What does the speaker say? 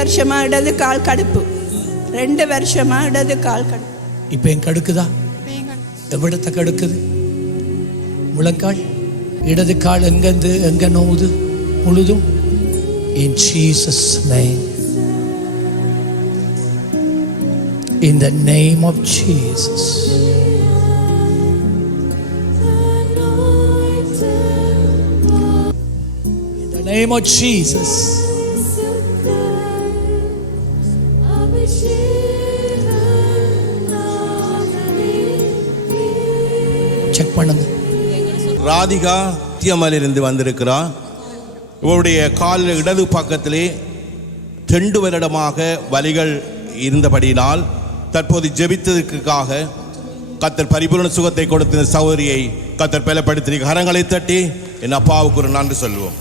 வருஷமா இடது கால் கடுப்பு, 2 வருஷமா இடது கால் கடுப்பு. இப்போ என் கடுக்குதா? எவ்வளத்தை கடுக்குது? முழங்கால், இடது கால் எங்கேருந்து எங்கே நோவுது முழுதும்? In Jesus' name, in the name of Jesus, in the name of Jesus. Check பண்ணுங்க. ராதிகா தியமலிருந்து வந்திருக்கிறார். இவருடைய காலில் இடது பக்கத்திலே 2 வருடமாக வலிகள் இருந்தபடியினால் தற்போது ஜெபித்ததற்காக கர்த்தர் பரிபூர்ண சுகத்தை கொடுத்த சகோதரியை கர்த்தர் பலப்படுத்தி கரங்களை தட்டி என் அப்பாவுக்கு ஒரு நன்றி சொல்வோம்.